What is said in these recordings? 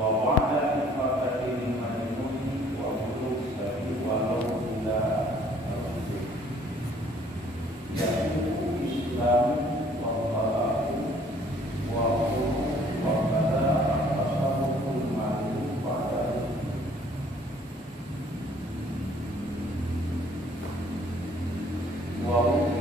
وبعد إفادة المجنون وبلوغه ولو إلى ربه يأتي الإسلام والطلاق وكذا التصرف المعروف بعد وروي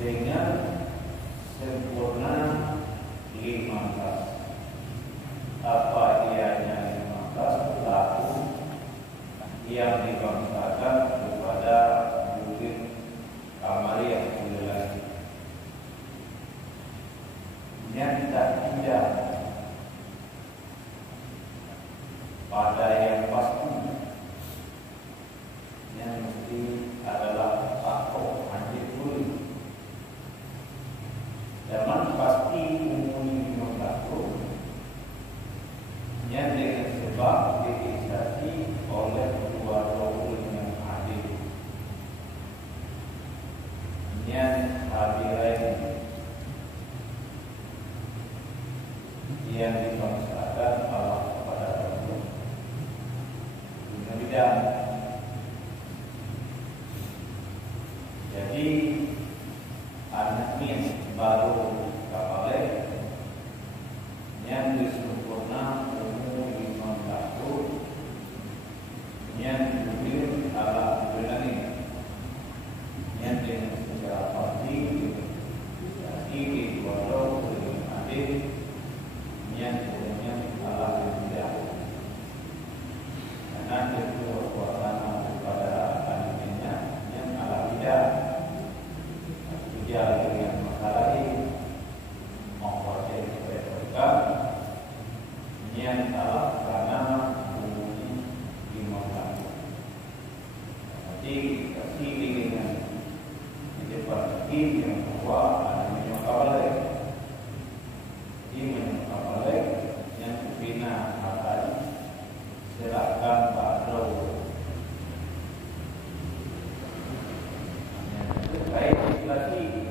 dengan sempurna 15. Apa ianya 15 pelaku yang dibangsakan kepada murid Amalia lagi. Yang tidak pada yang pasti yang mesti adalah takut anjir kulit. Zaman pasti umumnya 5 tahun yang dengan sebab diinisiasi oleh kedua ulama yang adil yang hadirin yang dibangsakan Allah kepada Rasul dunia bidang. Jadi anaknya baru kapalnya yang disempurna umur 5 tahun yang diberi ala berani yang dengan secara pasti di walau dengan adil yang punya ala tidak karena itu wacana kepada anaknya yang ala tidak dengan masalah ini mempercayai mereka yang salah karena bunyi 5 tahun. Jadi kasih dengan depan tim yang kuat ada menyokap tim menyokap yang bina akan serahkan Pak Jokowi. Baik lagi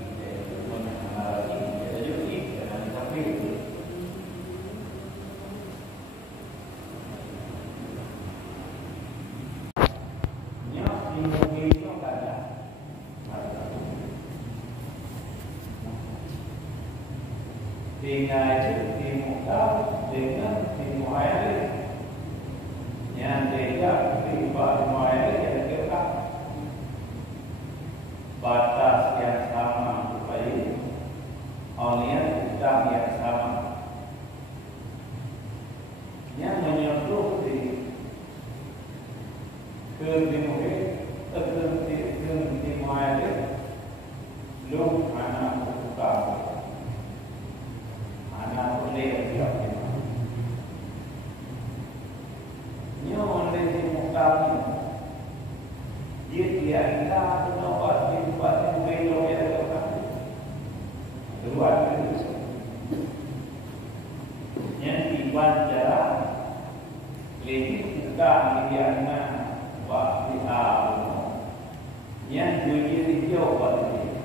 dengan dimuka dengan dimuayai yang tidak dimuayai yang dekat batas yang sama supaya awalnya sedang yang sama yang menyentuh di dimuayai belum anak buka anak boleh dia oleh di muka dia tidak nampak di tempat yang belok yang dekat keluar yang dibuat jarak Ini bukan Indiana Pak Pihak yang dunia hijau pada dia.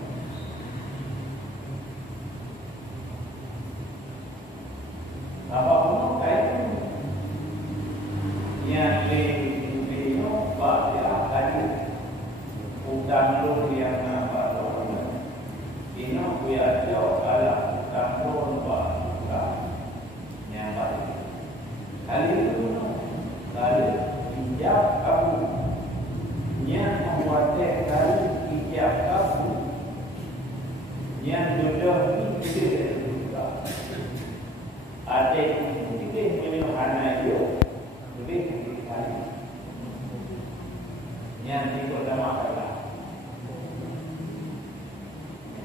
Apa pun kait yang dunia Pak Pihak tadi utang lu yang apa orang ini buat jauh kalau utang pun Pak Pihak yang tadi kali itu kali hijab kamu yang membuatnya kali hijab kamu yang jodoh ini juga ada yang mungkin menyuhana itu lebih kali yang pertama kali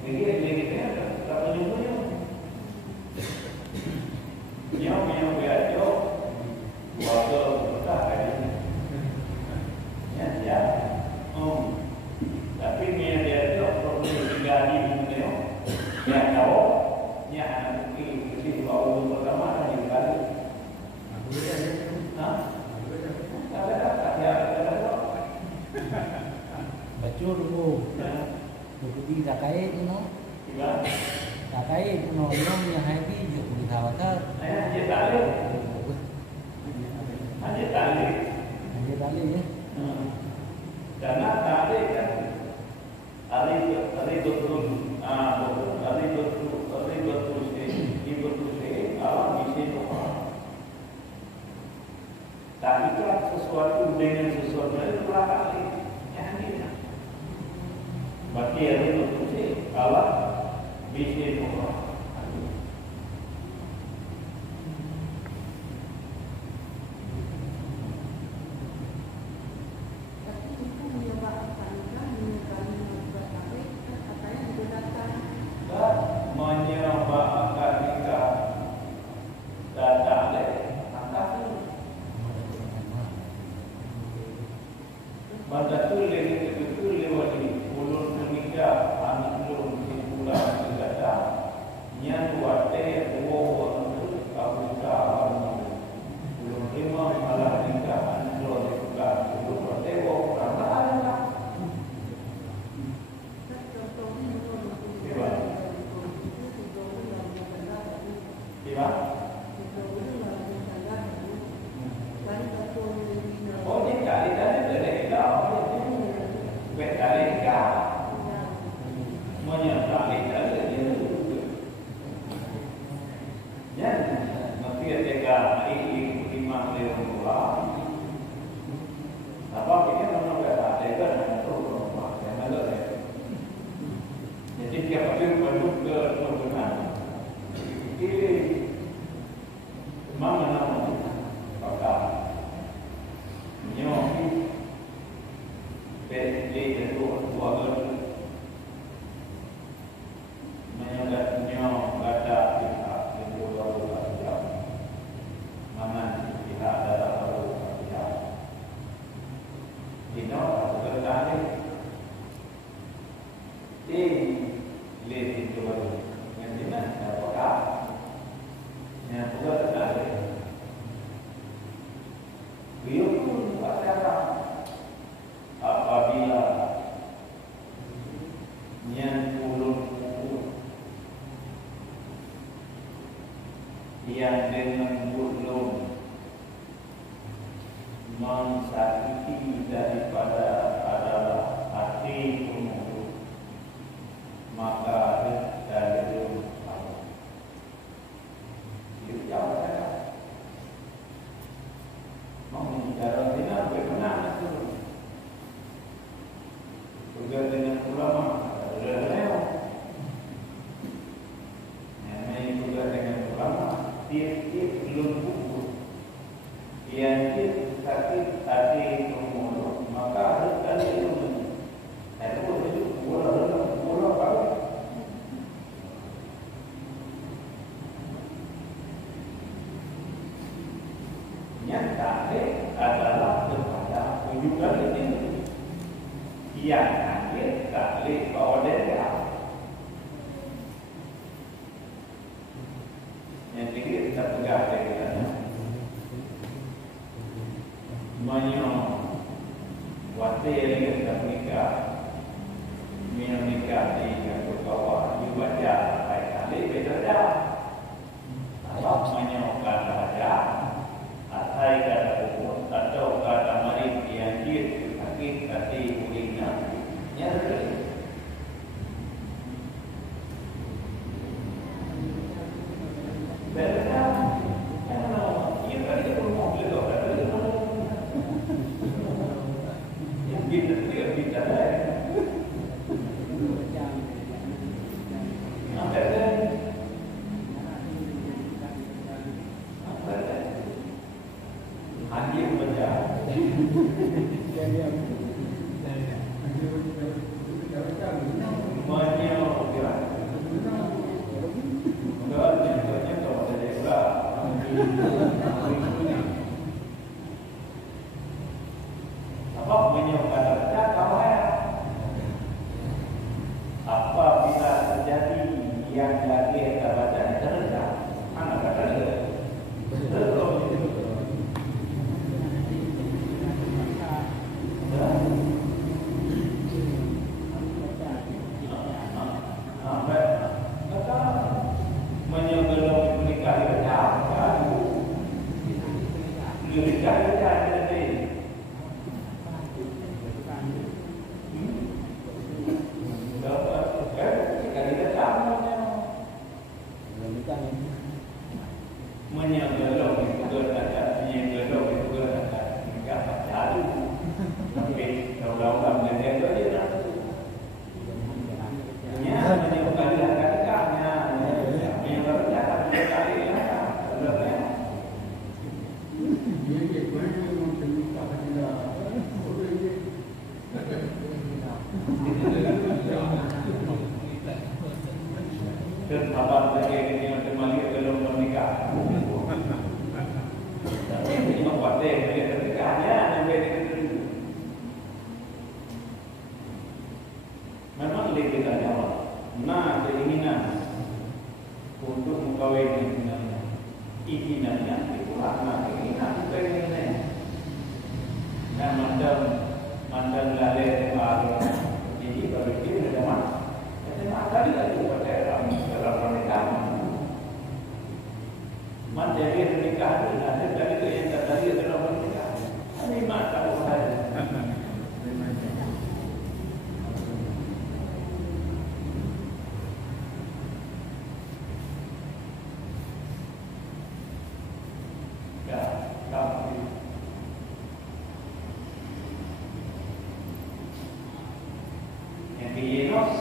jadi tak menyuhnya yang beajo waktu kita hari ya tapi dia tu problem tinggal di dunia yang tahu yang mungkin kita baru pertama kali Bacur mo. Bukti takai no. Takai no yang happy juga dikhawatir. Dia tali. Dia tali. Dia tali ya. Karena tali kan hari betul sih alam isi tapi kan sesuatu dengan sesuatu itu kali yang ini. Bagi hari betul sih alam isi yang dengan belum mensakiti daripada adalah hati penuh, maka dari belum Allah. Itu jawab saya. Mau bicara dengan bagaimana itu? Juga dengan ulama, tiap-tiap belum buku yang sakit hati umur maka harus ada ilmu. Itu bola apa? Yang terakhir adalah kepada rujukan ini. Yang akhir terakhir bahwa dia yang tinggi kita pegang dari sana. Menyo wate yang kita nikah, nikah di kantor bawah dibaca baik kali beda. Apa menyo kata baca, atai kata umur atau kata mari dianjir kaki kati ulingnya, nyari.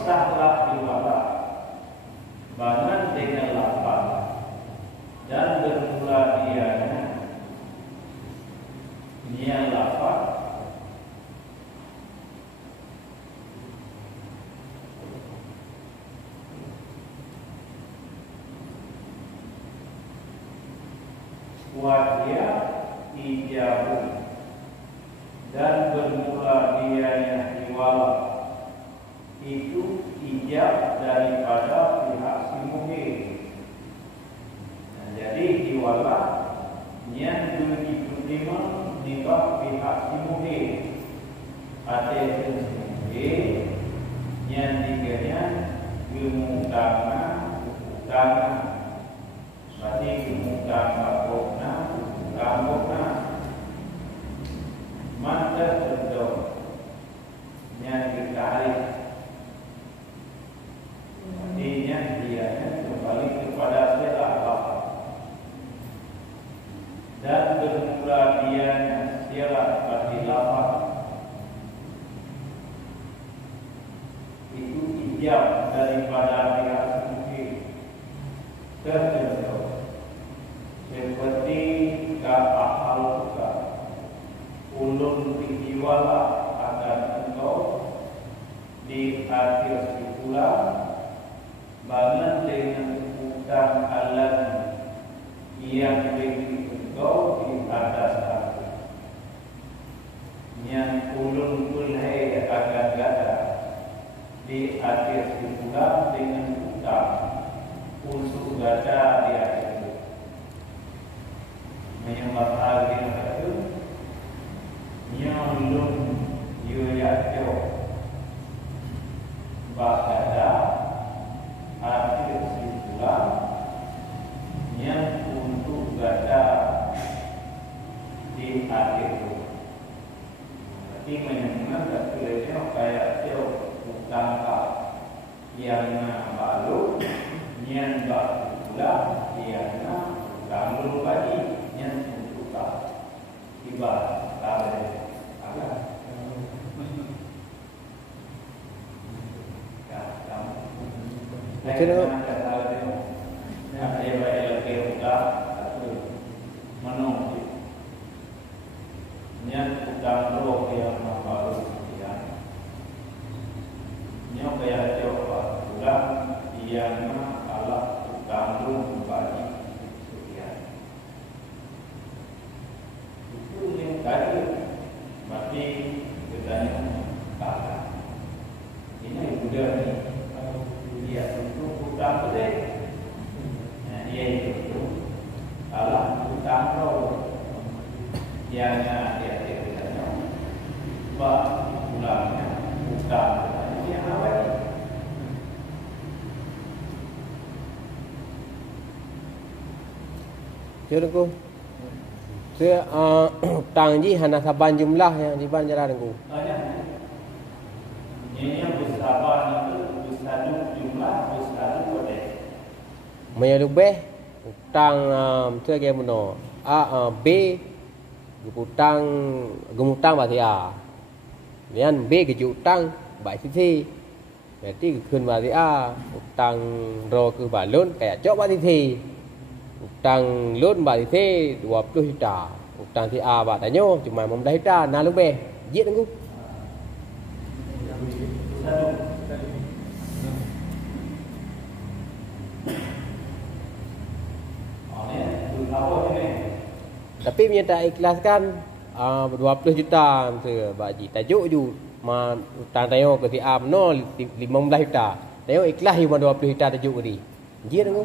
Sahlah diwala banan dengan lapar dan bermula dianya niat lapar wajah ijabu dan bermula dianya diwala itu ijab daripada pihak si muhir. Nah, jadi diwala yang diterima nikah pihak si muhir. Ada si muhir yang diganya gemukana ukutana. Berarti gemukana ukutana mata contoh yang ditarik. Artinya dia kembali kepada selah lapar dan bermula dia selah pasti lapar itu ijab daripada pihak sendiri. Tercontoh seperti kapal buka ulun pikiwala akan engkau di akhir pula bangun dengan utang alam yang bagi engkau di atas aku yang ulun kulhai akan gada di akhir bulan dengan utang unsur gada di akhir menyembah hari itu di akhir itu. Jadi menyenangkan kemudian kayak itu utang yang baru, yang baru pula yang baru lagi yang utang tiba kali agak. Macam mana? Ada banyak lagi utang menunggu. Yang utang roh yang baru sekian. Yang kayak jawab utang yang Allah utang roh bagi sekian. Itu yang tadi mati bertanya kata. Ini juga ni dia untuk utang betul. Dia itu Allah utang roh yang dia bertanya bah ulangnya utang yang apa ni? Cikgu, saya hutang ji hana saban jumlah yang diban jalan aku. Ini yang bersabar itu bersatu jumlah bersatu kode. Lebih hutang tu lagi mana? B hutang gemutang berarti A. Nian B hutang baik sisi. Berarti kun berarti A. Hutang ro ke balon kayak cok berarti sisi. Hutang loan berarti 20 juta. Hutang si A berarti cuma 15 juta. Nah lebih. Jit aku. Tapi dia tak ikhlaskan 20 juta tu baji tajuk ju ma hutang tayo ke si A no 15 juta. Tayo ikhlas ju 20 juta tajuk ni. Jit aku.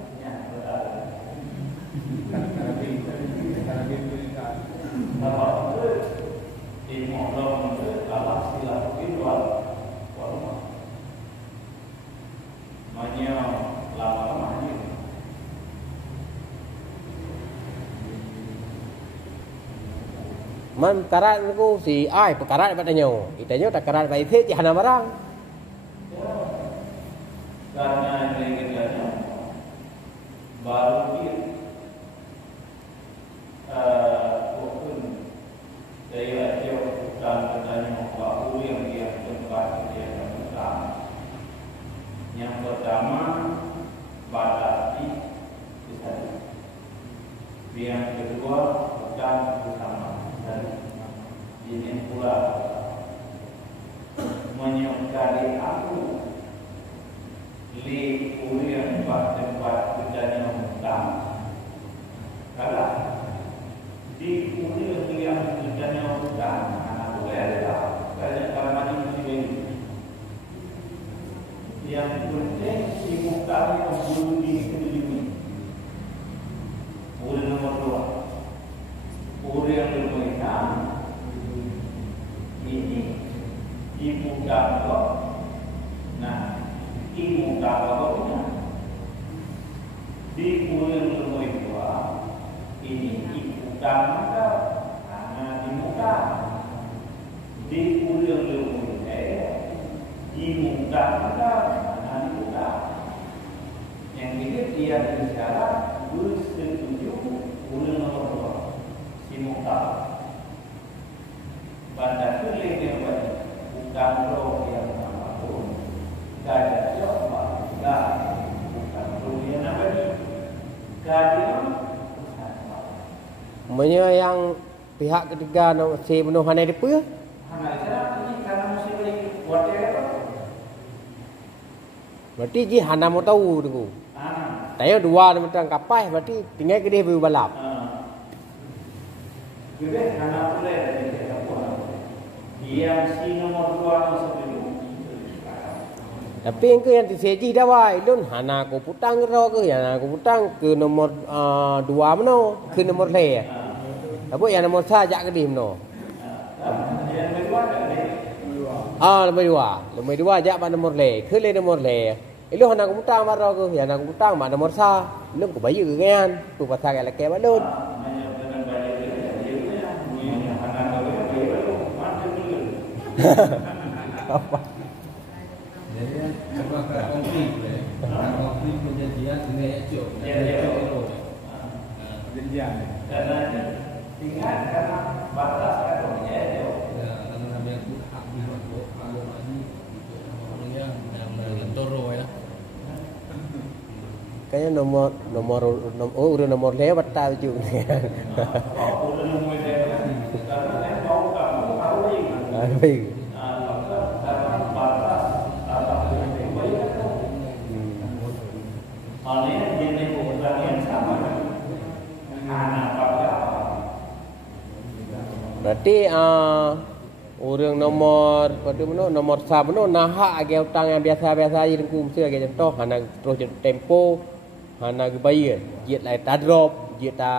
Man karat aku si ai perkarat katanya. Itanya tak karat baik je hana barang. Karena negara baru dia pun saya bukan katanya bahu yang dia tempat dia utang. Yang pertama batasi besar. Yang kedua utang bersama. Ini pula menyukari aku li yang tempat kerjanya utang. Kalau di kuliah yang kerjanya utang, anak boleh ada banyak kalimat muslim ini. Yang penting si utang yang dulu dikelilingi. Urus nomor 2. Urus yang bermenang. Ini ibu dapat, nah ibu dapatnya di kuliah rumah dua ini ibu dapat, nah di muka di kuliah rumah ibu dapat, nah di muka yang ini dia bicara bersetuju kuliah nomor 2 si muka. Pada kulit yang baik, bukan roh yang apapun. Kada coba, bukan roh yang baik. Kada Menya yang pihak ketiga nak si penuh hana depa. Hana ini karena mesti beli whatever. Berarti ji hana mau tahu tu. Tayo dua macam kapai berarti tinggal ke dia berbalap. Jadi hana boleh yang si nomor 2 sebelum. Tapi engkau yang diseji dah wai lun hana ko putang ro ke hana ko putang ke nomor 2 mano ke nomor le. Apa yang nomor 3 jak ke di mano. Yang nomor 2 nomor 2 jak ba nomor le ke le nomor le. Ilu hana ko putang ba ro ke hana ko putang ba nomor 3 lun ko bayu ke kan tu pasal ke ba lun. Jadi sebab konflik konflik perjanjian dengan Yacuk. Perjanjian. Karena ingat karena batas karunia itu. Ya, karena namanya itu hak milik kalau lagi itu orangnya yang toro ya. Kayaknya urut nomor lewat tahu juga. Kalau udah nomor lewat, karena yang mau kamu harus Baik. karena batas atau kebaikan itu. Soalnya jenis hutang yang sama. Anak apa? Berarti orang nomor pada mana nomor sah mana nahak age hutang yang biasa-biasa aja dengku mesti age contoh hana terus tempo hana bayar jet lai ta drop jet ta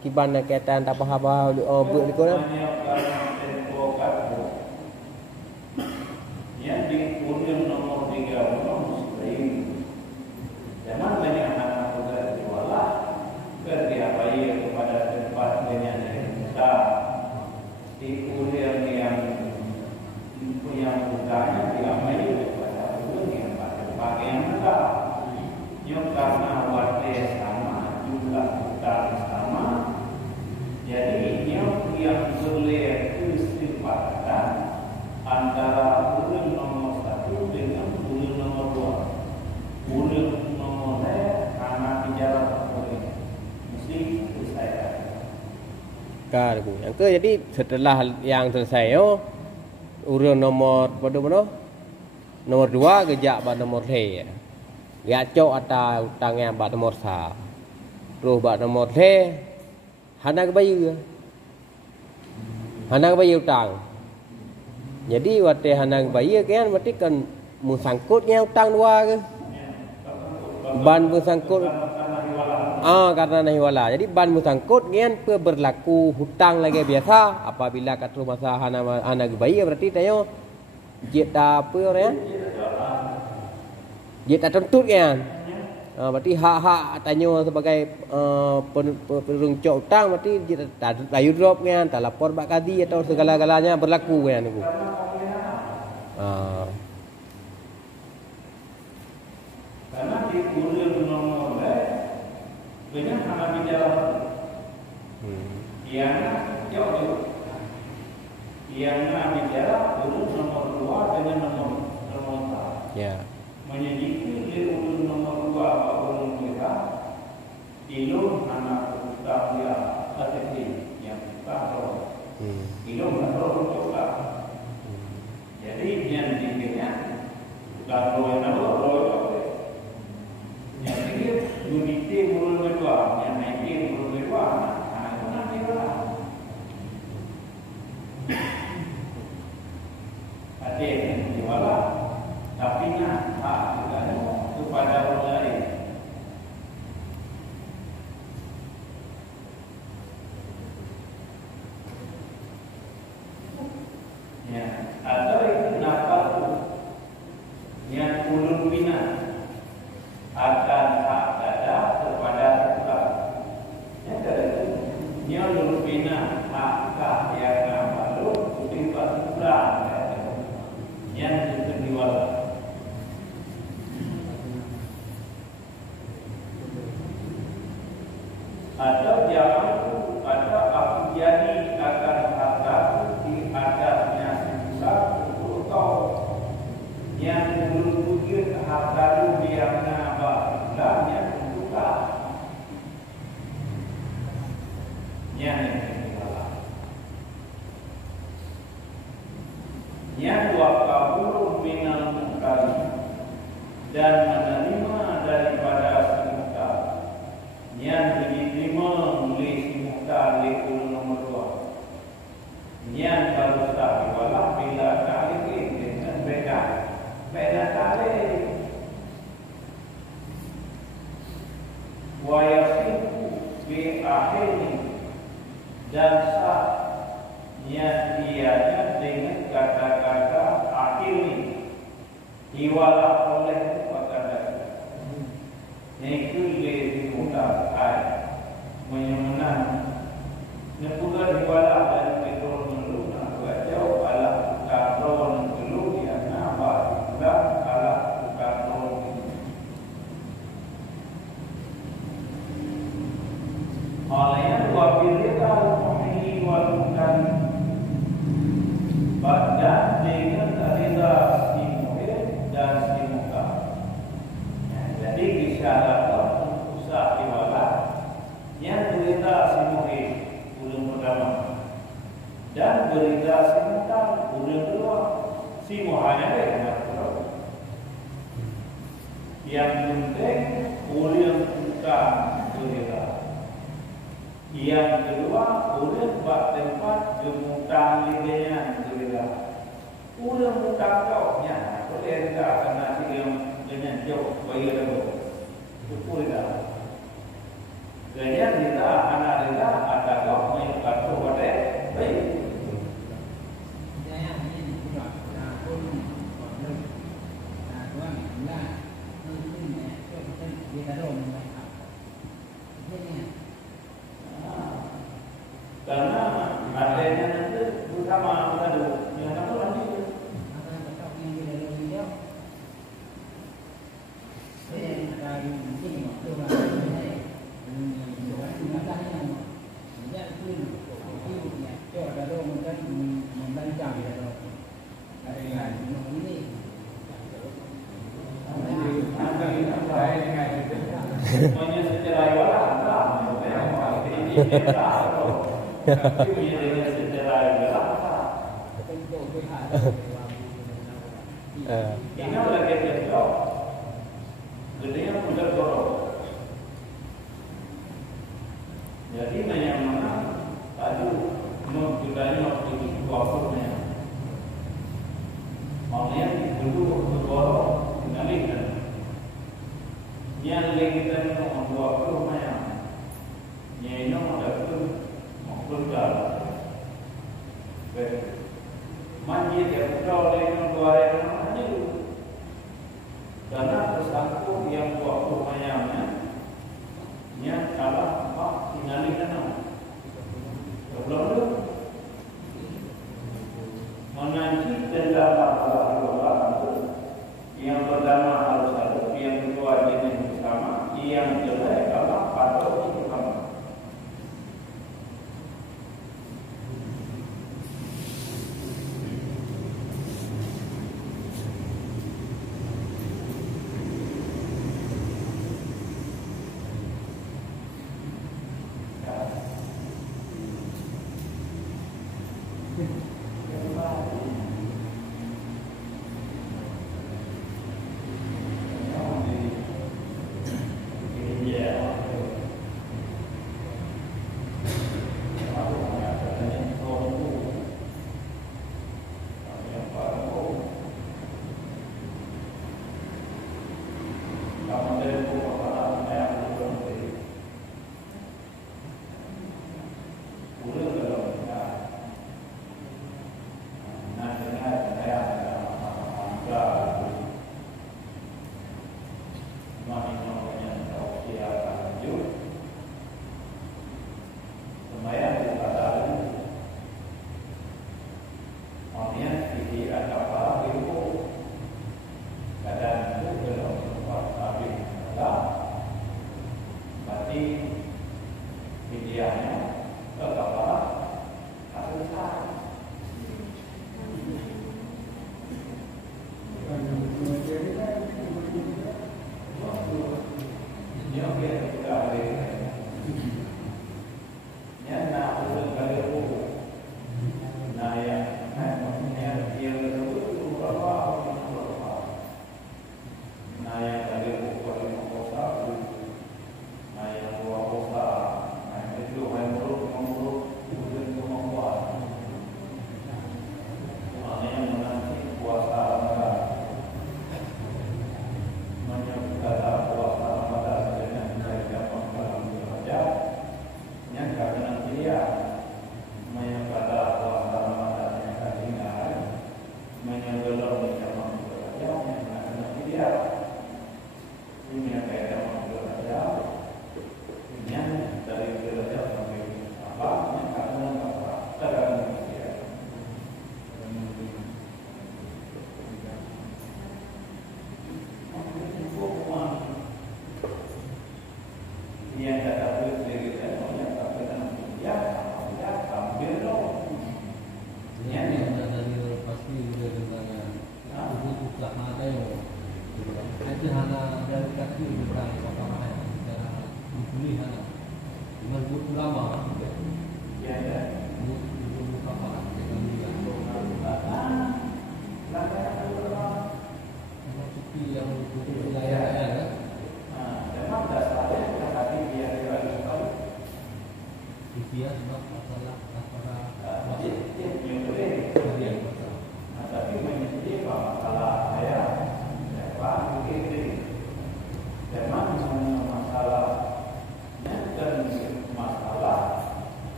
kiban nak kaitan tak apa-apa buat ni kau yang di undang nomor 3 muslim. Jangan banyak anak muda jualah kerja bayar kepada tempat dengan kita. Di undang yang punya mudahnya dia bayar kepada undang yang pakai yang mudah. Yang karena waktu sama jumlah hutang sama. Jadi yang boleh kesepakatan antara undang nomor 1 dengan undang nomor 2. Undang nomor 2 anak bicara boleh mesti diselesaikan. Kargo. Yang ke jadi setelah yang selesai urut nomor pada mana nomor 2 gejak pada nomor 3. Ya cok atau hutangnya pada nomor 1. Terus pada nomor 3 hana kebayu. Hana kebayu hutang. Jadi waktu hana kebayu kan berarti kan musangkutnya hutang dua ke. Ban musangkut karena nahi wala. Jadi ban musangkut kan berlaku hutang lagi biasa apabila kat masa hana kebayu berarti tayo jet apa orang jet tak tuntut kan. Berarti hak-hak tanya sebagai penerung hutang berarti tak layu drop kan, tak lapor bak kadi atau segala-galanya berlaku kan itu. Karena di undang nomor dengan hana bicara yang jauh yang bicara undang nomor 2 dengan nomor 1. Ya. Menyedikit di undang nomor 2 undang kita ilmu anak hutang dia ATP yang kita tahu ilmu tahu juga. Jadi yang dikiranya kalau yang tahu yang dikir unity undang kedua yang naik undang kedua anak mana dia ada yang diwala tapi hak juga kepada orang lain. Ya, atau itu nafas yang ulun bina akan hak dada kepada Tuhan. Ya, yang ulun bina hak yang baru kepada Tuhan. Yang itu diwala. Atau jangan ada aku jadi akan harta di atasnya sebesar 10 tahun yang belum bukit harta yang nabah yang terbuka yang yang 20 minal mungkari dan menerima daripada semuka yang diterima oleh semuka oleh nomor 2 yang kalau tak diwalah bila kali dengan beda kali wayasiku bi akhirnya dan sah yang dianya dengan kata-kata akhirnya diwalah oleh kata-kata itu lebih mudah menyunan nepuga diwalah dari petrol menurut nak jauh alah kabro dan berita sebentar udah keluar si muhanya yang penting ulian buka berita. Yang kedua ulian buat tempat gemutang libenya berita. Ulian buka kau nya ulian tak kena si yang dengan jauh bayar dulu. Ulian. Kemudian kita anak kita ada kau menyukai pada baik. Karena adanya nanti utama mengadu yang kamu lanjut. Semuanya secara ibadah ini secara ibadah. Ini lagi kerja. Gedenya udah borok. Jadi banyak mana tadi mau judanya waktu itu waktunya. Maunya dulu borok dinalikan. Yang lagi kita mau buat rumahnya, yang ada tu maupun dalam. Mandi dia pulau dengan dua orang itu, karena tersangkut yang buat rumahnya, yang kalah apa tinggalkan. Belum tu, menanti tentang apa yang pertama harus ada, yang kedua jenis bersama, yang jelek adalah patut bersama.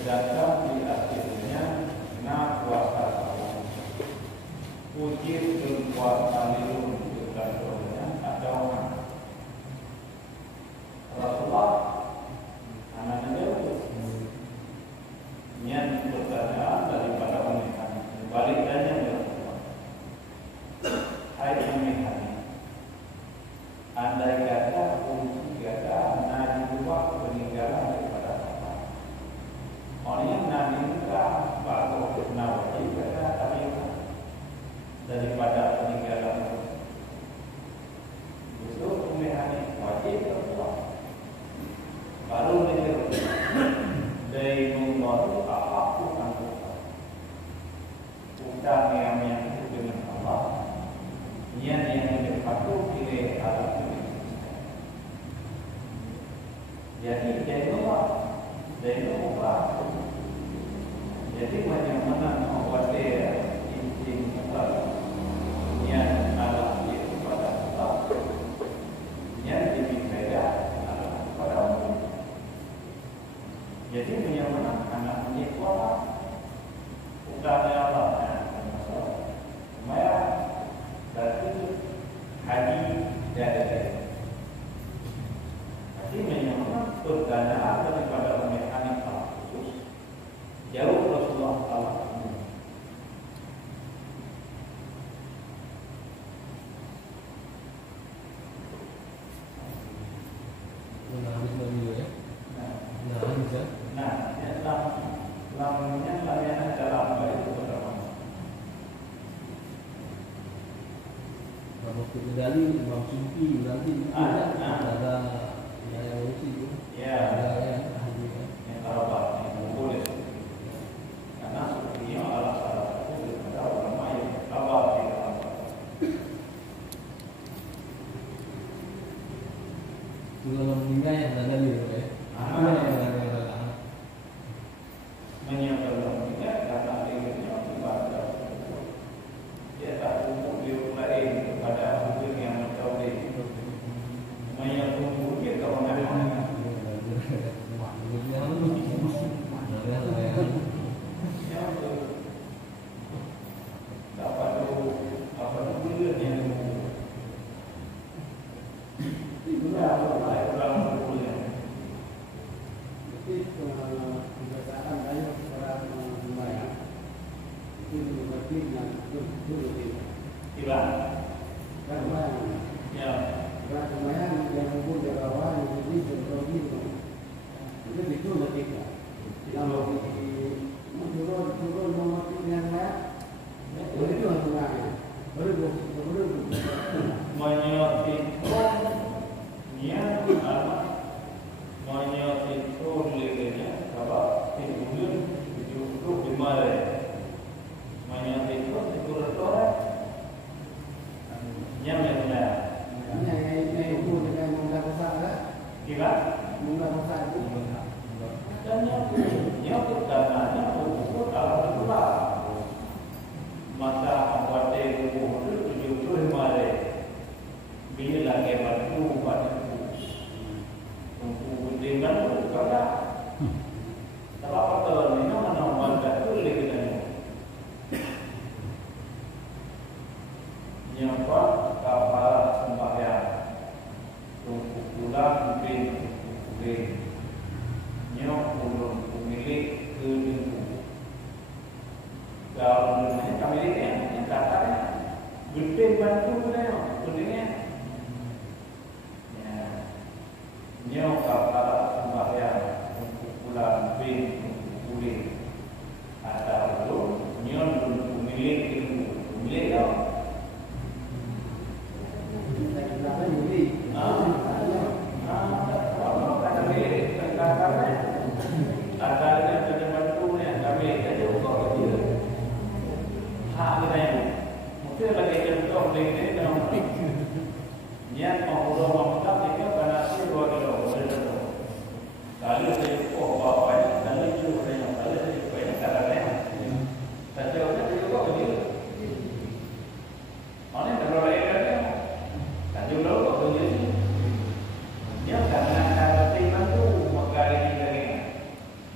sedangkan di akhirnya na kuasa kamu puji dan kuasa lilun dengan doanya ada orang Rasulullah anaknya itu niat pertanyaan daripada wanita baliknya Rasulullah hai wanita andai kata kunci kata nabi buat peninggalan daripada apa orang yang nabi juga baru nabi kata tapi daripada peninggalan justru pemilihan wajib Rasulullah baru dia dari membaru apa bukan bukan yang itu dengan Allah niat yang dipatuhi oleh Allah. Jadi dari Allah. Jadi bagaimana membuat dia insting Allah niat Allah kepada Allah niat diminta Allah kepada Allah. Jadi bagaimana anak menyekuah utama Allah Maya berarti haji dari Jadi bagaimana perdanaan daripada Umar Hanifah khusus jauh Rasulullah Allah. Lamanya layanan dalam itu pertama. Kalau kita dari Imam Sufi nanti ada yang usi Ya, ada yang ahli yang kerabat yang boleh. Karena sebenarnya salah satu daripada ulama yang kerabat di dalam. Kalau meninggal yang ada di mana? Menyiapkan minyak karena akhirnya ibadah dia tak umum diulai kepada hukum yang mencapai menyiapkan dia kewenangan dapat bulan yang tidak orang bulan kebiasaan banyak orang membayar itu berarti dulu tidak karena ya lumayan yang kumpul di bawah jadi contoh itu ketika kalau turun mematuhi yang lain itu lumayan baru menyotipkan niat anak menyotipkan lehernya apa tidur duduk di mana menyotipkan itu restoran nyamanya yang itu dengan menggunakan usaha tidak menggunakan usaha itu dan nyotip dananya untuk alat pula masa anggota tubuh itu 75 bila lagi batu untuk dengan itu kalau apa tahun ini mana orang tu lagi tanya nyapa kapal sembahyang untuk pulang mungkin nyok ulun pemilik ke kalau misalnya kami ini yang katanya gede batu punya gedenya nyok kapal sembahyang untuk pulang boleh ada itu nyok pemilik pemilik tau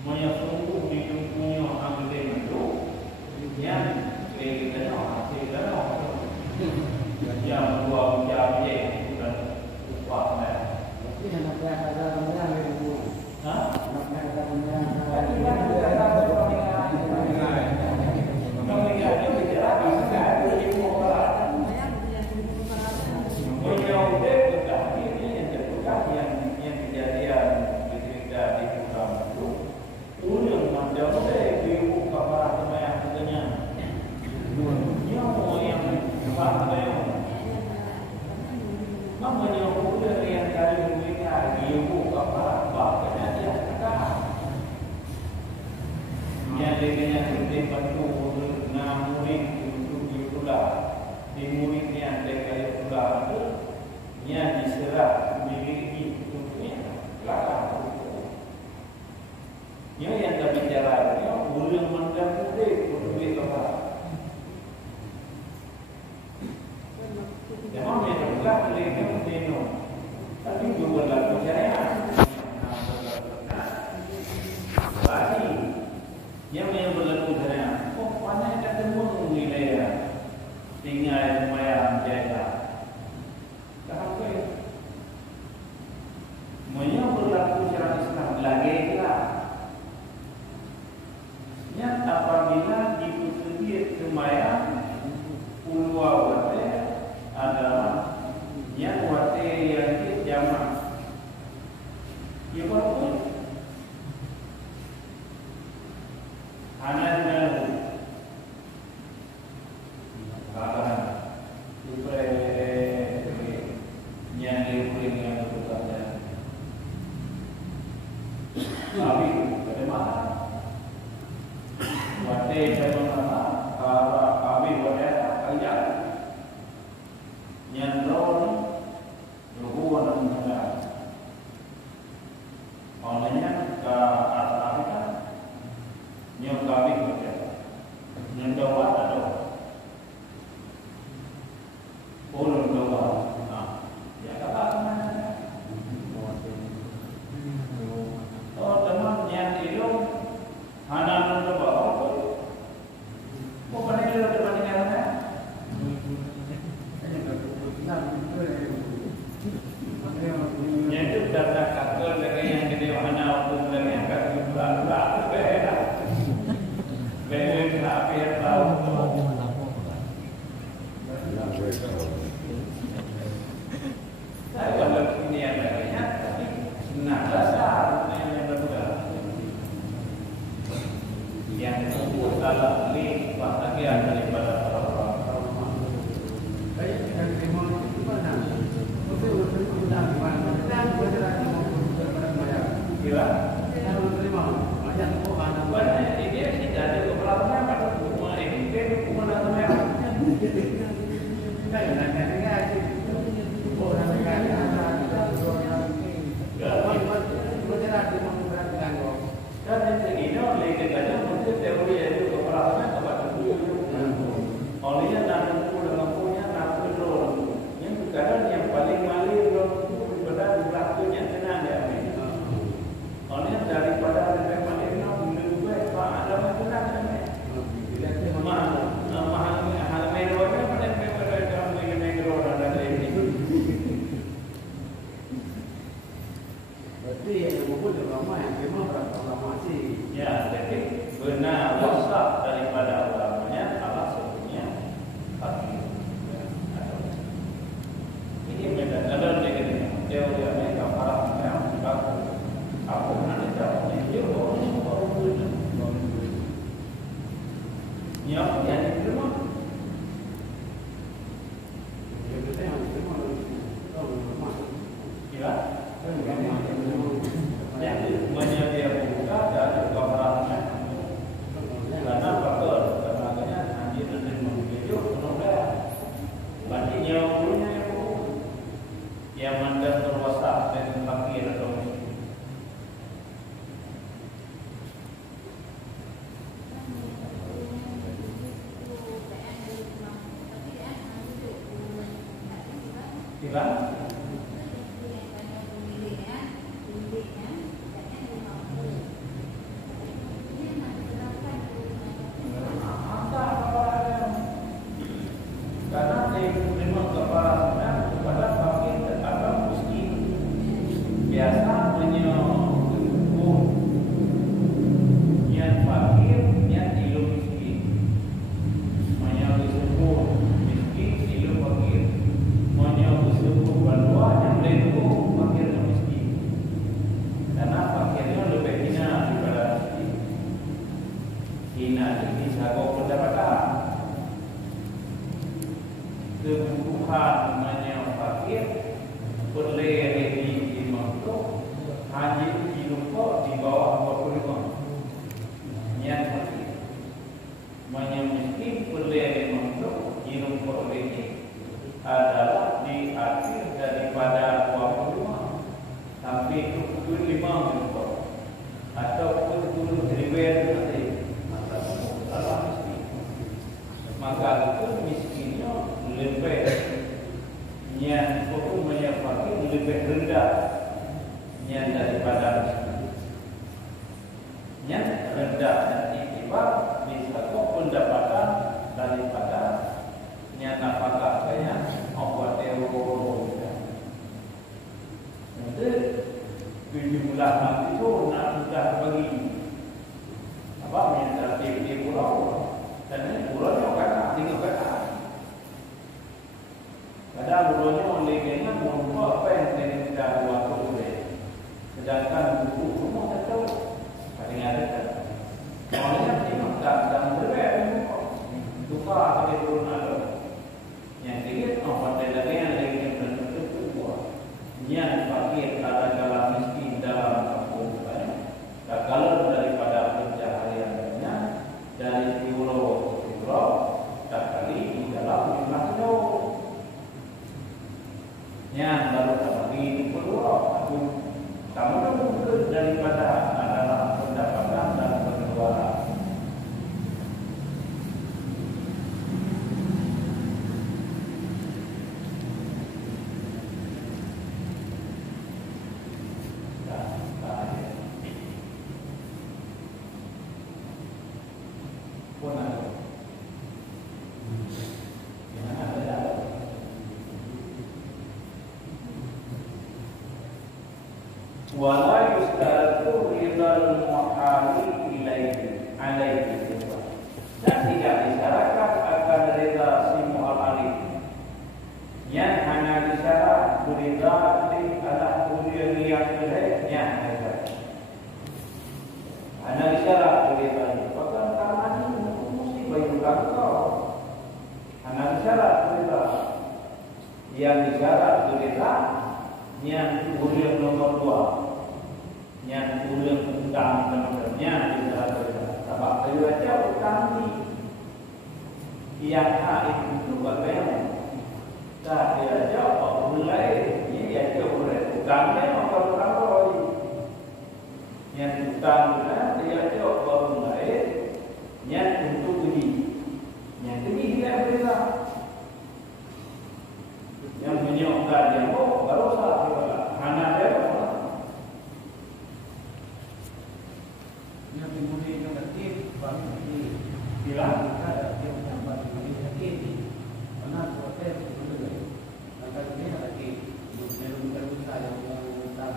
menyesungguh di Yang dengan tim bantu enam murid untuk diulang. Di muridnya dekat ulang itu, yang diserah memiliki untuknya kelakar. Yang kita bicara ini, ulang mendam murid untuk diulang. Memang mereka mereka minum, tapi juga lalu syariat. Lagi, yang berlaku syariat. Oh, mana yang ketemu wilayah tinggal lumayan jaya. Kenapa ya? Yang berlaku syariat Islam lagi lah. Yang apabila dipersedia lumayan uluan adalah yang wate yang jamak. Ya bagus. Anak kawan supaya yang diuring yang berkata. Tapi bagaimana? Wate bagaimana? Kalau kami wate kerja. Yang rol hubungan dengan olehnya ke Afrika yang kami kerja yang doa ada ulun doa ya kata mana teman yang itu hana doa bukan itu depan dengan yang itu data kakak dengan yang gede mana untuk dengan kakak berat beda beda hampir tahu saya kalau ini yang lainnya nah dasar yang berbeda yang itu adalah link bahagian daripada banyak dia tidak ada keperluan pada hukuman ini, hukuman atau merah. Dan ini oleh kerana mungkin teori itu keperluan kepada olehnya nak dengan punya nak yang kadang yang paling malir daripada berlakunya tenang ya. Olehnya daripada memang lebih baik ada tenang ya. Mahal merahnya pada memang merah dan ini. Berarti yang membuat ulama yang memang ulama sih. Ya, jadi benar wasap daripada ulamanya salah satunya hakim. Ini beda. Kalau dia teori mereka para yang bagus, apa nanti jawabnya dia baru punya. Ya, yang diterima. Yang penting yang diterima ulama. Ya. Yang banyak dia buka dan gambarannya karena faktor karena nanti nanti menunjuk menolak baginya punya yang mandar terwasa dengan fakir atau miskin. Tidak. Karena memang keparahnya kepada fakir dan agama miskin biasa menyebut yang fakir yang ilmu miskin menyebut miskin ilmu fakir menyebut bandua yang lebih fakir dan miskin karena fakirnya lebih hina daripada miskin hina jadi sago pendapatan kebutuhan namanya fakir boleh di mampu hanya di lupa di bawah 25 yang dan itibar bisa pendapatan daripada nyana pakak kaya apa teori. Nanti jumlah nanti itu nak sudah bagi apa yang di pulau dan ini pulaunya kan tinggal kan. Kadang pulaunya oleh dengan membuat apa yang kita buat boleh. Sedangkan buku semua kita tahu kadang ada. Soalnya memang tak berbeza. Duka ada turun ada. Yang tinggi apa lagi yang berbentuk buah. Yang fakir kala miskin dalam kampung tak kalau daripada pencahariannya dari pulau tak kali di dalam jumlah jauh. Yang baru lagi di pulau kamu mungkin daripada adalah pendapatan dan pengeluaran. Wala yustaratu ridal muhali alaihi dan tidak disyaratkan akan rida si mu'alali yang hanya disyarat rida di alah kuliah yang jeleknya hanya disyarat rida bahkan karena ini mesti bayukan kau hanya disyarat rida yang disyarat rida yang kuliah nomor 2 yang kuliah utang teman-temannya bisa sebab saya baca utang ni yang itu bagaimana tak dia jawab mulai ini dia jawab utangnya maka utang lagi yang utangnya dia jawab mulai yang untuk beli yang ini dia bela yang menyokong dia baru salah hanya dia yang kemudian nanti bagi bilang ada yang menambah di lagi karena proses itu akan ini lagi belum saya utang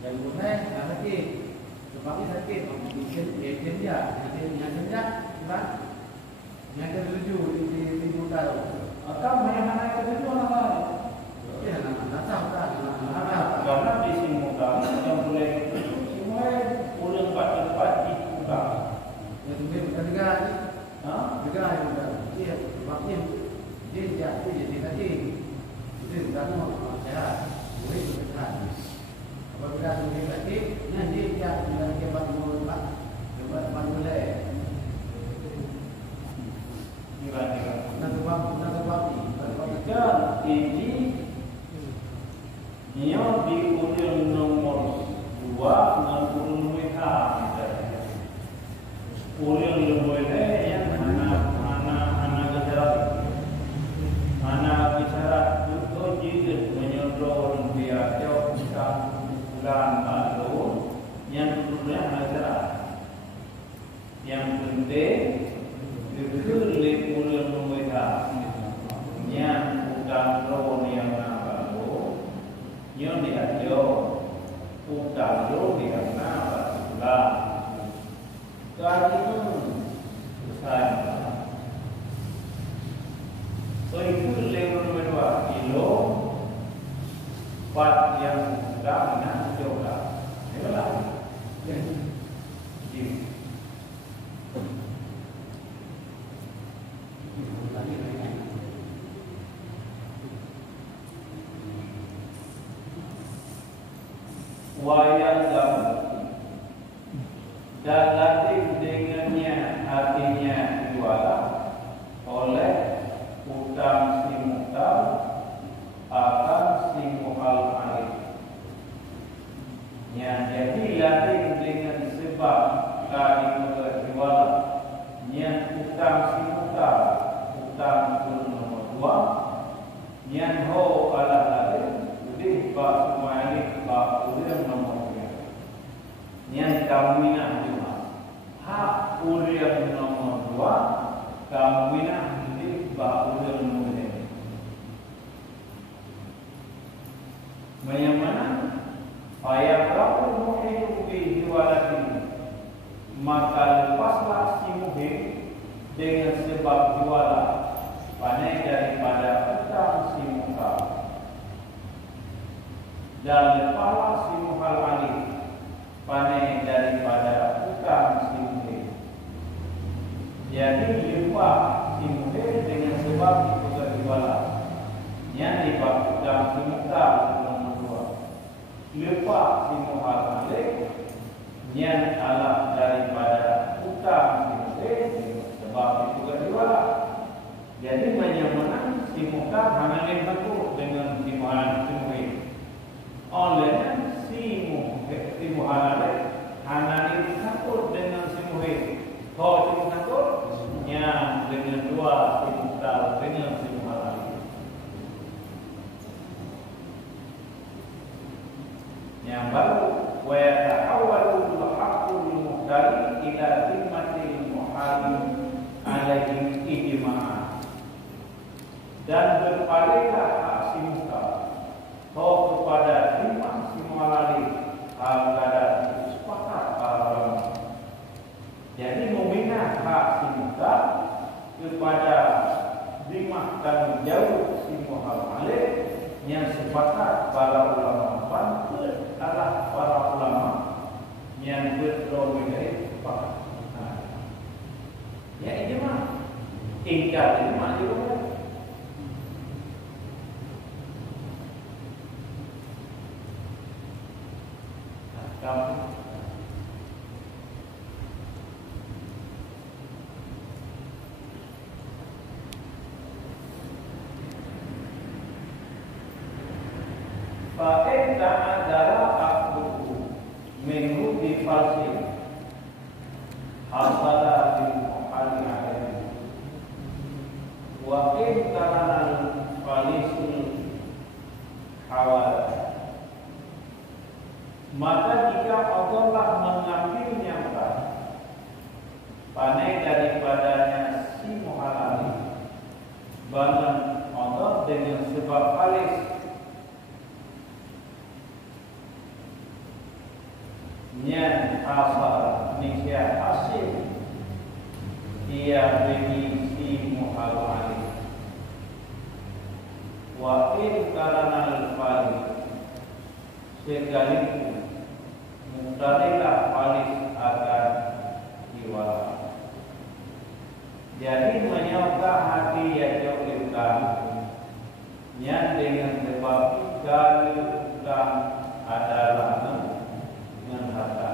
dan kemudian lagi sebagai sakit bikin dia kan yang ketujuh di utara atau yang ketujuh apa ya karena di sini utang yang boleh semua ulang tempat itu utang yang bukan negara ni, negara yang bukan dia sebabnya dia jadi tadi itu bukan orang sehat, boleh bersehat. Apabila dia tadi, nanti dia dengan dia bangun tempat boleh. Nak sebab ini dia di ujian nomor 2 dengan urun mereka urun lebih yang mana bicara itu jika menyodor dia jauh bulan lalu yang kedua adalah yang penting itu urun mereka yang bukan roh yang lalu yang dia jauh utang roh yang lalu kali itu saya so itu level nomor 2 kilo part yang sudah nak coba itulah wayang gambar dan latih dengannya artinya jualan oleh utang si mutal akan si muhal alih yang jadi latih dengan sebab kali jualan yang utang si mutal utang nomor 2 yang ho alah latih lebih bak semalik bak ulang nomor 3 yang kawinah cuma uriang nomor 2 kawinah di uriang nomor 1. Menyamana ayat rakul muhidu bi jualati, maka lepaslah si muhid dengan sebab jualan panai daripada utang si muka, dan lepaslah si muhal alih panai daripada utang si muhid. Jadi lupa si muhid dengan sebab itu jualan yang dibab utang si muka. Lupa si muhal alih yang alah daripada utang si muhid sebab itu jualan. Jadi menyamana si muka hanganin aku dengan si muhal si muhid. Olehnya si muhal alih hanganin aku dengan si muhid. Kau si aku yang dengan dua si muka dengan si muhal alih. Yang baru wa yatahawwalu al-haqqul muhtari ila dhimmatil muharim alaihi ijma'a, dan berpalinglah hak si muka kepada dhimah si muhalali kepada sepakat para ulama. Jadi meminah hak si muka kepada dhimah dan jauh si muhalali yang sepakat para ulama bangkit adalah para ulama yang berdominan sepakat. Ya ijma, ingkar ijma juga. Kamu Fa'in ta'adara akbuhu minhu bifalsin hasala bimuhali alaihi wa in karanal falisul hawal, maka jika Allah mengambilnya panai daripadanya si muhalali bangan Allah dengan sebab falis, nyan asal nisya hasil ia bagi si muhalali wa in karanal falis, sekalipun mutarilah falis akan diwala. Jadi menyokah hati yang jauhkan yang dengan sebab galukan adalah harta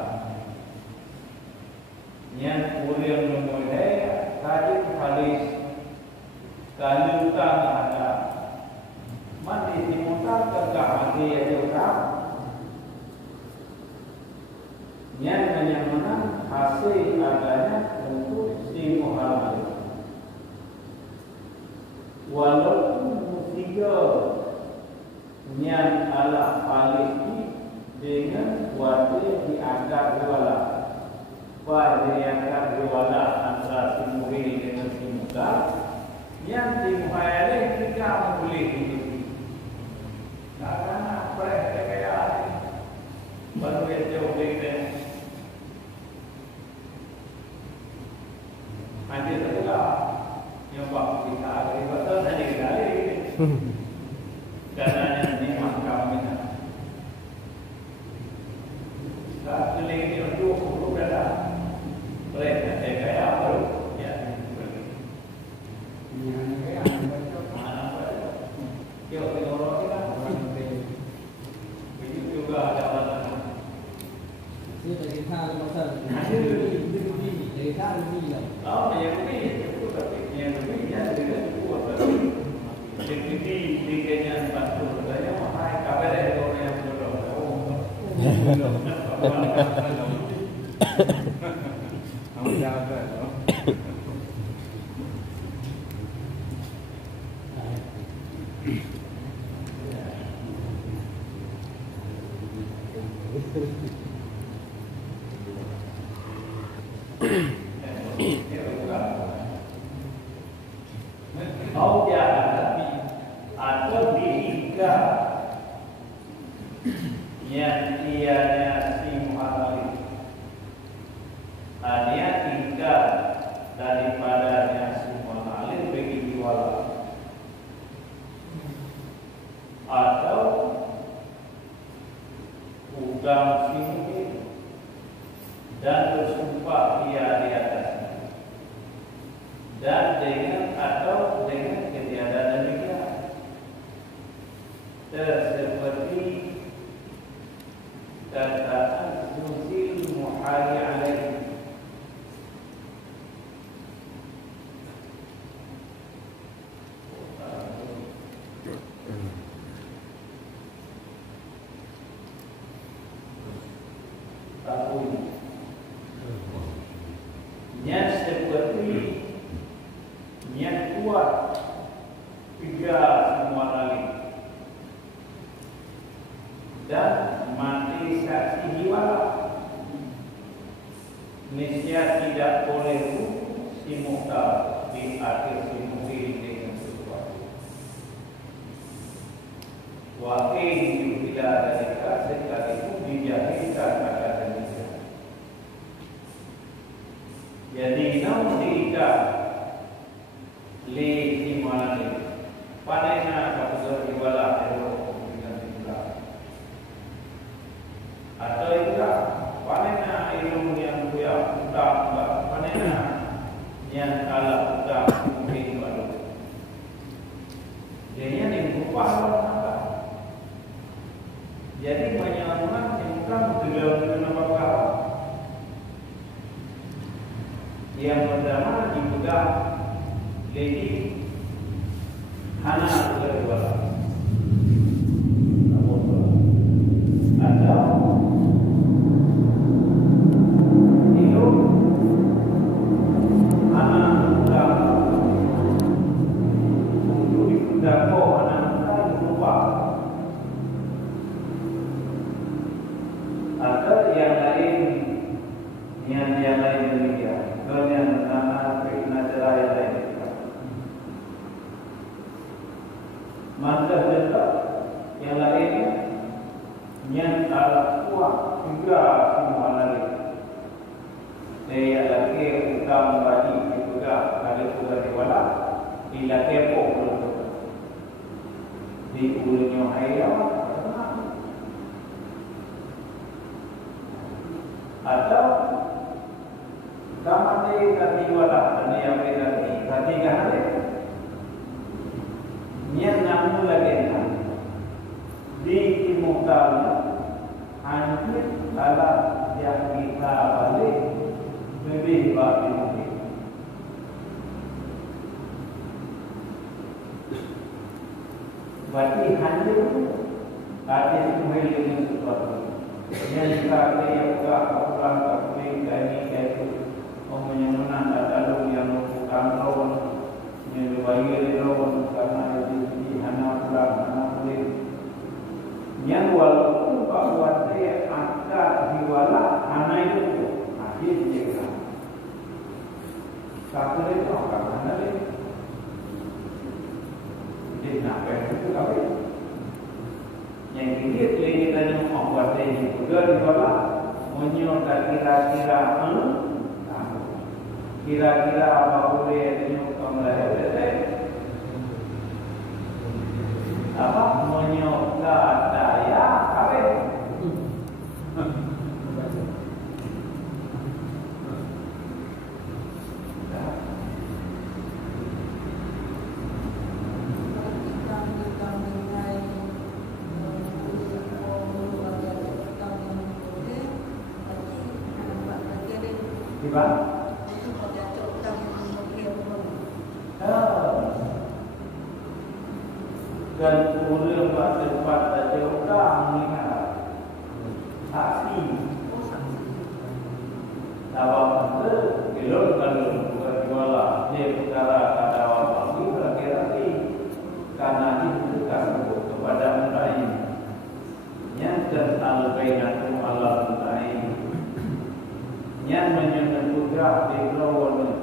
yang uriang memulai kaji halis galukan ada mati dimutar ke hati yang jauhkan yang menyamakan hasil adanya untuk si muhalali. Walaupun musika yang ala palisi dengan wajib diangkat jualan, wajib diangkat jualan antara si muhid dengan si muka, yang si muhalali tidak boleh hidup. Karena mereka kayak baru yang jauh dengan ada terlah yang bak kita ada betul tadi kali karena ini makam ini tak boleh diujuk untuk ada mereka kayak baru ya ini kayak mana kita orang kita begitu juga ada orang ini dari sana pasal dari sana ni lah. Oh, yang ini itu tapi yang ini ya tidak kuat. Jadi di Kenya bantu saya mahal kabar itu yang Kamu jaga loh. Mau jahat atau diika yang ianya si Muhammad hanya tinggal daripadanya si Muhammad bagi diwala atau udang sini dan bersumpah ia di atasnya dan dengan atau dengan ketiadaan demikian seperti kata musil muhali alaihi nya seperti nya kuat tiga semua kali dan mati saksi jiwa niscaya tidak boleh si muka di akhir si muhil dengan sesuatu wakil bila adanya sekalipun dijahilkan akan demikian. Jadi namun diikat li dimana ni panena kapusur ibalah terus dengan ibalah atau ibalah panena ilmu yang buaya utang panena yang kalah utang mungkin baru dia yang berubah apa jadi menyelamatkan bukan dalam apa yang pertama dipegang lagi hana kedua atau itu hana pegang untuk dipegang hana lupa atau yang lain yang lain demikian. Yang pertama fitnah yang lain. Maka tetap yang lainnya yang tak kuat juga semua lagi. Saya lagi utang bagi juga ada juga diwala bila kepo di ulunyo hayam atau kamane kami wala ani yang berani kami gahane nyan namu lagi di imutal anjir ala yang kita balik lebih baik mungkin berarti anjir ada semua yang sesuatu yang kita yang pulang ke kami itu menyunan dalam yang bukan lawan yang berbagai lawan karena di hana pulang hana kulit yang walaupun bahwa dia akan diwala hana itu akhir dia satu itu akan hana dia jadi nak itu kami yang ini kita yang membuat dia juga diwala menyuruh kira-kira kira-kira apa boleh dinyukam lahir apa menyokta daya apa Gimana? Dan urang tempat saja utang mengingat saksi. Awak itu gelor kalau bukan jualan dia perkara ada awak ini lagi karena itu kasih kepada lain. Yang tentang bainakum Allah lain. Yang menyentuh gerak di lawan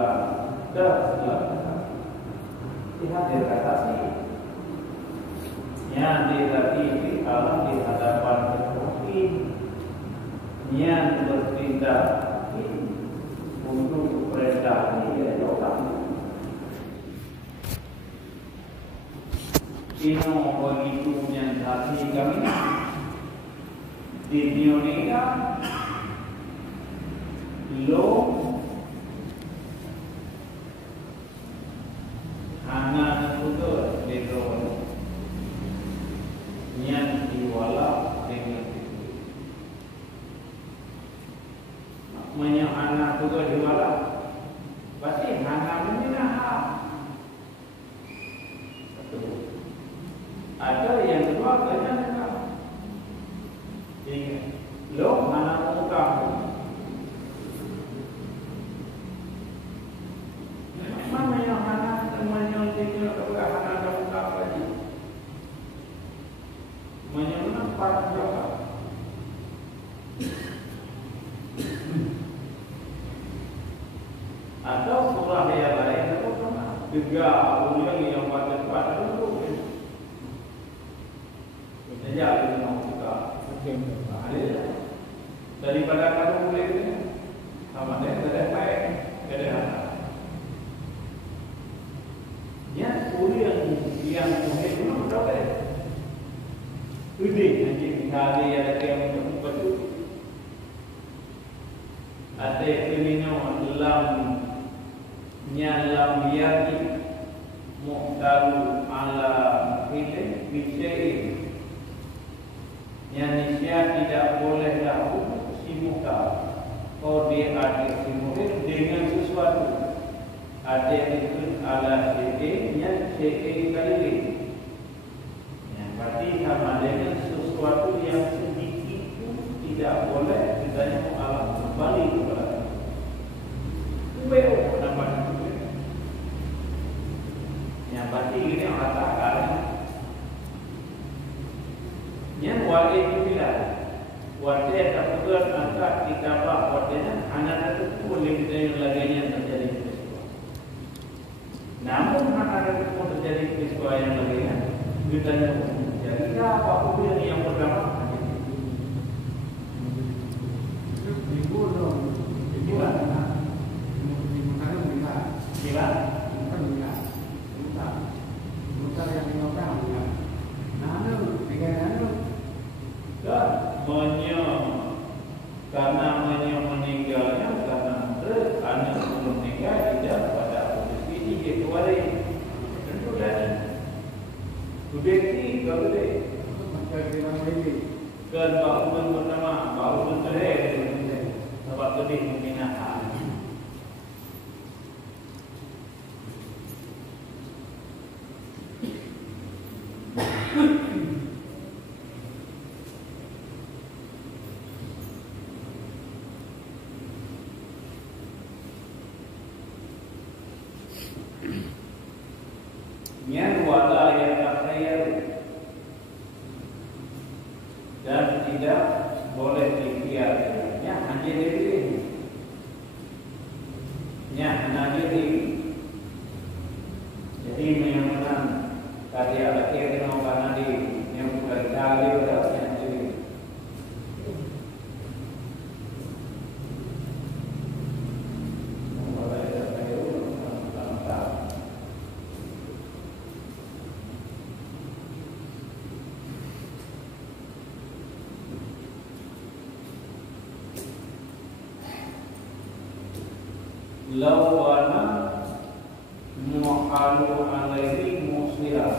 pulang ke lihat dia kata sih yang dirati Allah di hadapan Tuhan yang bertindak untuk perintah ini ya orang ino begitu yang hati kami di dunia lo anak itu dikau yang diwala dengan maknanya anak itu diwala pasti anak ini nah ada yang kedua kenyataan ingat lo anak muka mana yang anak temannya tinggal kepada anak muka lagi menyempat juga atau surah yang lain itu juga ulang yang pada dulu menjadi yang kita daripada kamu boleh sama dengan baik sederhana ya suri yang boleh itu berapa gede nanti kali ada yang betul ada ini lam nyalam yati muhtalu ala fi'lin bisyai'in yang nisya tidak boleh tahu si muka dia ada si muka dengan sesuatu ada itu ala syai'in syai'in kali yang berarti sama dengan sesuatu yang sedikit itu tidak boleh ditanya Allah kembali kepada well namanya yang berarti ini kata yang wali itu bilang wali tak betul angkat kita apa walinya anak itu boleh kita yang laginya terjadi peristiwa. Namun anak itu pun terjadi peristiwa yang laginya kita jadi apa hukum yang pertama? Karena meninggalnya karena anak meninggal tidak pada posisi ini dia keluar tentu dari bukti kalau dia kan bahu pertama bahu terakhir sebab lebih membinakan yang wala yang takhayal dan tidak boleh dibiarkannya hanya diri hanya diri jadi memang tadi ada kira karena di yang bukan dalil yang diri lawana mu'alu alaihi musliha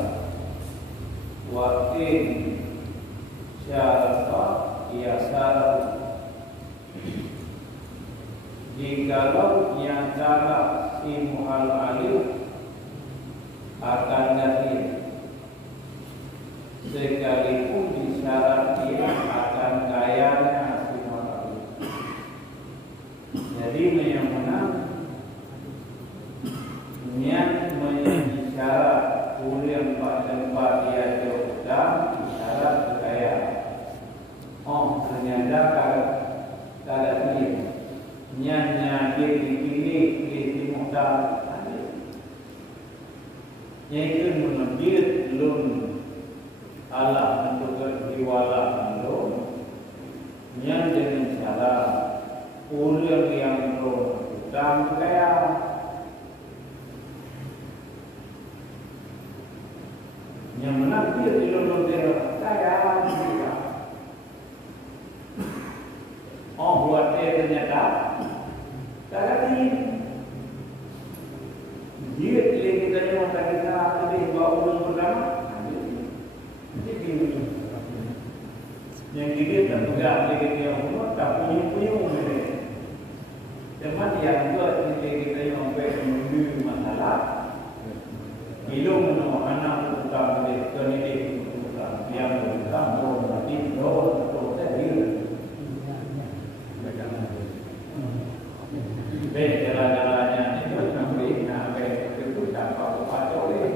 wa in syarata yasara jikalau yang cara si mu'al alih akan lahir sekalipun disyarat dia akan kayanya si mu'al alih jadi yang menang yang mengisyarat kuliah tempat dia jauh dan isyarat kekayaan. Oh, ternyata kalau ini Nyanya dia dipilih di muka yaitu menunjuk lun Allah untuk diwala lun yang dengan cara ulang yang dan kaya yang menanti di lun kaya buat dia ternyata tak ini dia kita ni mata kita tadi bawa ulang pertama jadi yang dia tak pegang dia semua tak punya mereka teman yang buat kita yang menunggu masalah belum menunggu anak utang dia kerana utang yang utang nanti atau tadi jalan-jalannya itu sampai itu tak apa-apa boleh.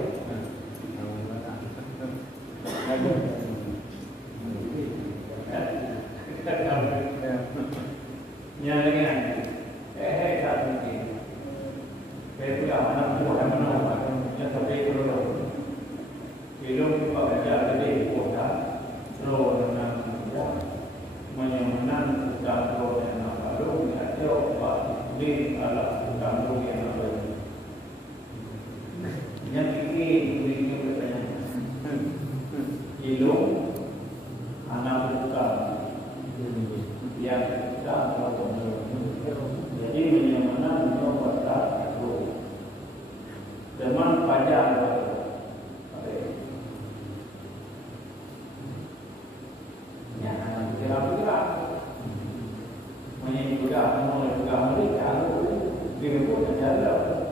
Yang lain, tak mungkin. Itu yang anak buah mana yang sampai dulu. Belum bekerja di kota, lo dengan menyemenang utang lo yang baru ada apa di alam utang yang baru. Yang ini berinya bertanya, ilmu anak utang yang kita lakukan. Jadi menyemenang nomor satu, teman pajak. Menyebutkan mereka, dia pun ada.